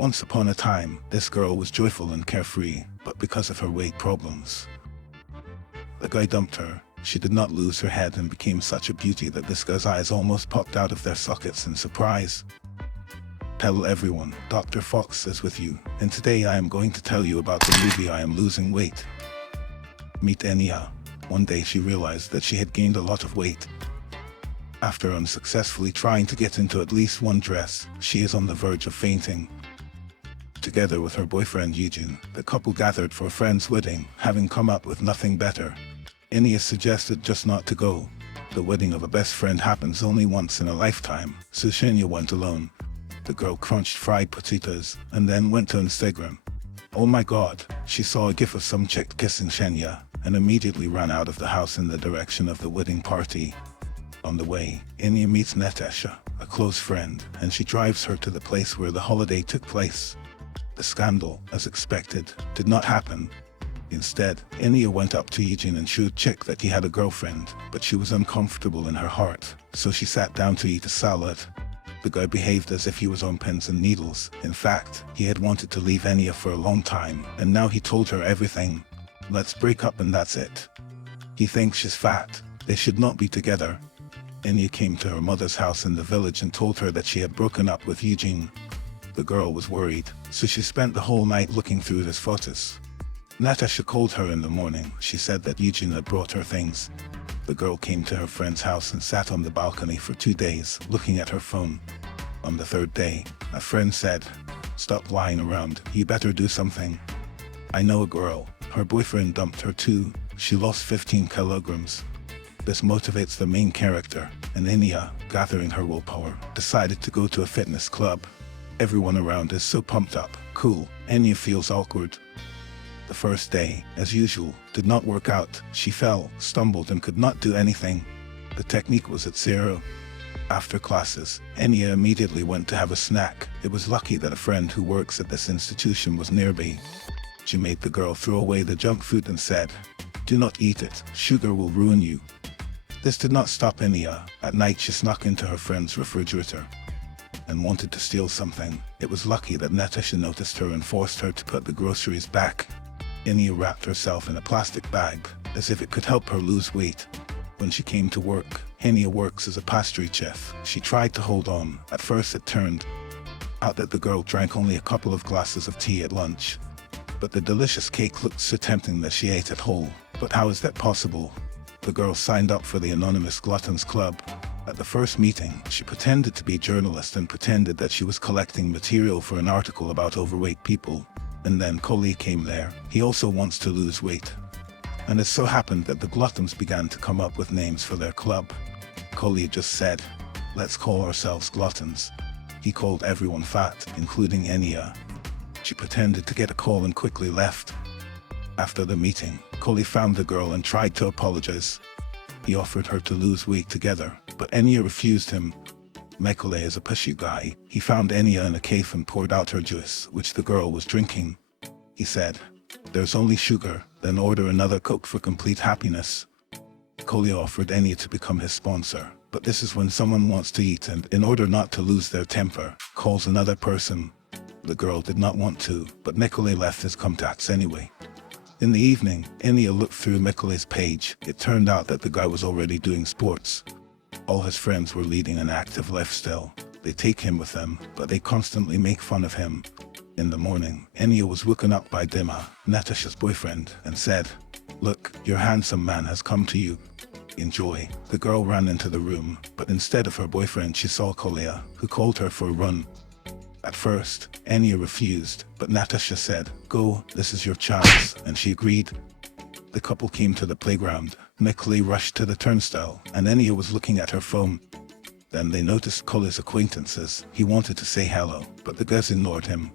Once upon a time, this girl was joyful and carefree, but because of her weight problems, the guy dumped her. She did not lose her head and became such a beauty that this guy's eyes almost popped out of their sockets in surprise. Hello everyone, Dr. Fox is with you, and today I am going to tell you about the movie I Am Losing Weight. Meet Anya. One day she realized that she had gained a lot of weight. After unsuccessfully trying to get into at least one dress, she is on the verge of fainting. Together with her boyfriend Eugene, the couple gathered for a friend's wedding, having come up with nothing better. Anya suggested just not to go. The wedding of a best friend happens only once in a lifetime, so Anya went alone. The girl crunched fried potatoes, and then went to Instagram. Oh my god, she saw a gif of some chick kissing Anya, and immediately ran out of the house in the direction of the wedding party. On the way, Anya meets Natasha, a close friend, and she drives her to the place where the holiday took place. The scandal, as expected, did not happen. Instead, Anya went up to Eugene and showed Chick that he had a girlfriend, but she was uncomfortable in her heart, so she sat down to eat a salad. The guy behaved as if he was on pins and needles. In fact, he had wanted to leave Anya for a long time, and now he told her everything. Let's break up and that's it. He thinks she's fat. They should not be together. Anya came to her mother's house in the village and told her that she had broken up with Eugene. The girl was worried, so she spent the whole night looking through his photos. Natasha called her in the morning. She said that Eugene had brought her things. The girl came to her friend's house and sat on the balcony for 2 days, looking at her phone. On the third day, a friend said, "Stop lying around, you better do something." I know a girl. Her boyfriend dumped her too. She lost 15 kilograms. This motivates the main character, and Anya, gathering her willpower, decided to go to a fitness club. Everyone around is so pumped up, cool. Anya feels awkward. The first day, as usual, did not work out. She fell, stumbled and could not do anything. The technique was at 0. After classes, Anya immediately went to have a snack. It was lucky that a friend who works at this institution was nearby. She made the girl throw away the junk food and said, "Do not eat it, sugar will ruin you." This did not stop Anya. At night she snuck into her friend's refrigerator and wanted to steal something. It was lucky that Natasha noticed her and forced her to put the groceries back. Anya wrapped herself in a plastic bag, as if it could help her lose weight. When she came to work, Anya works as a pastry chef. She tried to hold on. At first it turned out that the girl drank only a couple of glasses of tea at lunch. But the delicious cake looked so tempting that she ate it whole. But how is that possible? The girl signed up for the Anonymous Gluttons Club. At the first meeting, she pretended to be a journalist and pretended that she was collecting material for an article about overweight people. And then Kolya came there. He also wants to lose weight. And it so happened that the Gluttons began to come up with names for their club. Kolya just said, "Let's call ourselves Gluttons." He called everyone fat, including Anya. She pretended to get a call and quickly left. After the meeting, Kolya found the girl and tried to apologize. He offered her to lose weight together, but Anya refused him. Kolya is a pushy guy. He found Anya in a cave and poured out her juice, which the girl was drinking. He said, "There's only sugar, then order another Coke for complete happiness." Kolya offered Anya to become his sponsor, but this is when someone wants to eat and, in order not to lose their temper, calls another person. The girl did not want to, but Kolya left his contacts anyway. In the evening, Anya looked through Kolya's page. It turned out that the guy was already doing sports. All his friends were leading an active lifestyle. They take him with them, but they constantly make fun of him. In the morning, Anya was woken up by Dima, Natasha's boyfriend, and said, "Look, your handsome man has come to you. Enjoy." The girl ran into the room, but instead of her boyfriend she saw Kolya, who called her for a run. At first, Anya refused, but Natasha said, "Go, this is your chance," and she agreed. The couple came to the playground. Kolya rushed to the turnstile, and Anya was looking at her phone. Then they noticed Kolya's acquaintances. He wanted to say hello, but the guys ignored him.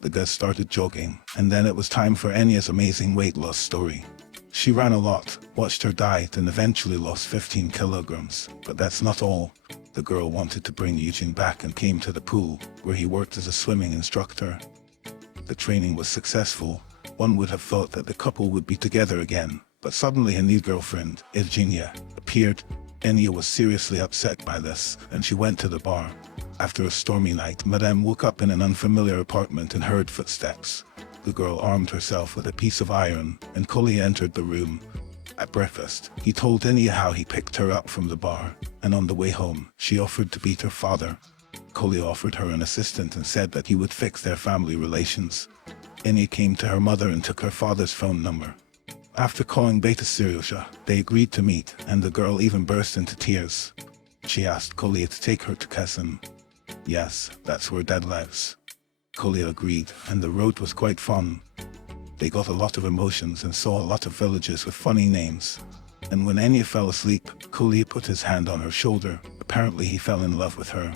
The guys started jogging, and then it was time for Anya's amazing weight loss story. She ran a lot, watched her diet, and eventually lost 15 kilograms. But that's not all. The girl wanted to bring Eugene back and came to the pool, where he worked as a swimming instructor. The training was successful. One would have thought that the couple would be together again, but suddenly a new girlfriend, Eugene, appeared. Anya was seriously upset by this, and she went to the bar. After a stormy night, Madame woke up in an unfamiliar apartment and heard footsteps. The girl armed herself with a piece of iron, and Kolya entered the room. At breakfast, he told Anya how he picked her up from the bar, and on the way home, she offered to beat her father. Kolya offered her an assistant and said that he would fix their family relations. Anya came to her mother and took her father's phone number. After calling Beta Seriosha, they agreed to meet, and the girl even burst into tears. She asked Kolya to take her to Kesin. Yes, that's where Dad lives. Kolya agreed, and the road was quite fun. They got a lot of emotions and saw a lot of villages with funny names. And when Anya fell asleep, Kolya put his hand on her shoulder. Apparently he fell in love with her.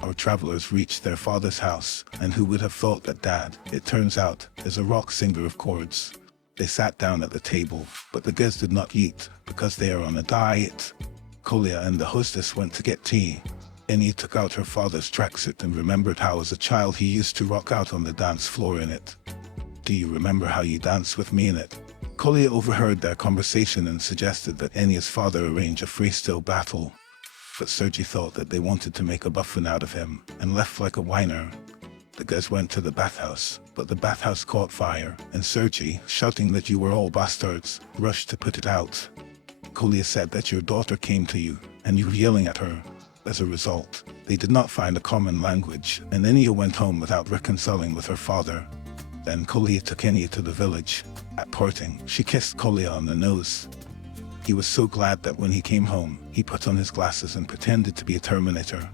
Our travelers reached their father's house, and who would have thought that Dad, it turns out, is a rock singer of chords. They sat down at the table, but the guests did not eat, because they are on a diet. Kolya and the hostess went to get tea. Anya took out her father's tracksuit and remembered how as a child he used to rock out on the dance floor in it. Do you remember how you danced with me in it? Kolya overheard their conversation and suggested that Anya's father arrange a freestyle battle. But Sergei thought that they wanted to make a buffoon out of him, and left like a whiner. The guys went to the bathhouse, but the bathhouse caught fire, and Sergei, shouting that you were all bastards, rushed to put it out. Kolya said that your daughter came to you, and you were yelling at her. As a result, they did not find a common language, and Anya went home without reconciling with her father. Then Kolya took Anya to the village. At parting, she kissed Kolya on the nose. He was so glad that when he came home, he put on his glasses and pretended to be a Terminator.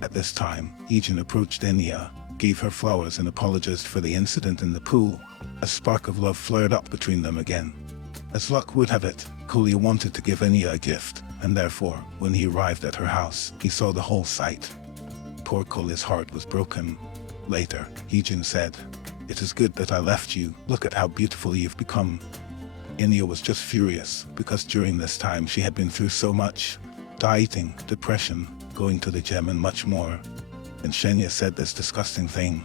At this time, Eugene approached Anya, gave her flowers and apologized for the incident in the pool. A spark of love flared up between them again. As luck would have it, Kolya wanted to give Anya a gift, and therefore, when he arrived at her house, he saw the whole sight. Poor Kolya's heart was broken. Later, Eugene said, "It is good that I left you. Look at how beautiful you've become." Anya was just furious, because during this time she had been through so much. Dieting, depression, going to the gym and much more. And Shenya said this disgusting thing.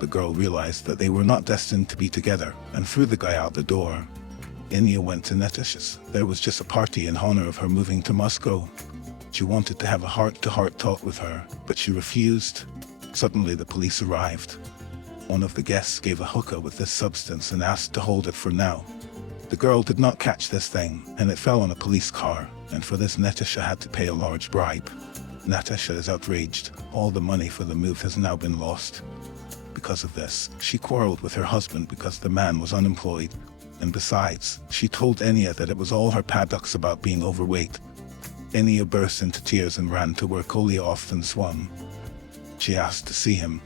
The girl realized that they were not destined to be together, and threw the guy out the door. Anya went to Natasha's. There was just a party in honor of her moving to Moscow. She wanted to have a heart-to-heart talk with her, but she refused. Suddenly the police arrived. One of the guests gave a hookah with this substance and asked to hold it for now. The girl did not catch this thing, and it fell on a police car, and for this Natasha had to pay a large bribe. Natasha is outraged. All the money for the move has now been lost. Because of this, she quarreled with her husband because the man was unemployed. And besides, she told Anya that it was all her paddocks about being overweight. Anya burst into tears and ran to where Kolya often swam. She asked to see him.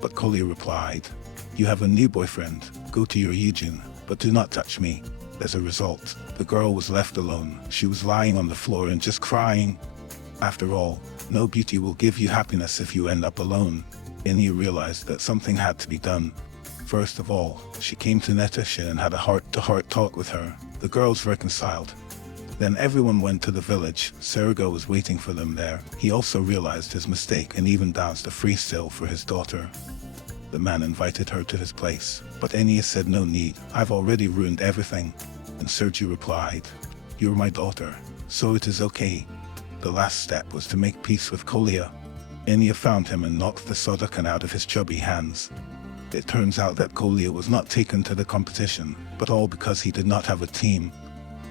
But Kolya replied, "You have a new boyfriend, go to your Eugene, but do not touch me." As a result, the girl was left alone. She was lying on the floor and just crying. After all, no beauty will give you happiness if you end up alone. Anya realized that something had to be done. First of all, she came to Natasha and had a heart-to-heart talk with her. The girls reconciled. Then everyone went to the village. Sergei was waiting for them there. He also realized his mistake and even danced a freestyle for his daughter. The man invited her to his place, but Anya said no need, I've already ruined everything. And Sergei replied, "You're my daughter, so it is okay." The last step was to make peace with Kolya. Anya found him and knocked the sodakan out of his chubby hands. It turns out that Kolya was not taken to the competition, but all because he did not have a team.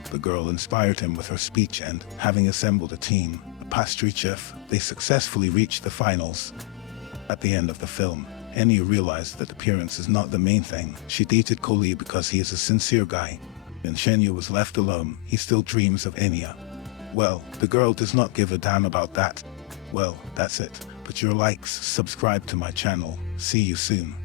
The girl inspired him with her speech and, having assembled a team, a pastry chef, they successfully reached the finals. At the end of the film, Anya realized that appearance is not the main thing. She dated Kolya because he is a sincere guy. And Shenya was left alone. He still dreams of Anya. Well, the girl does not give a damn about that. Well, that's it. Put your likes, subscribe to my channel. See you soon.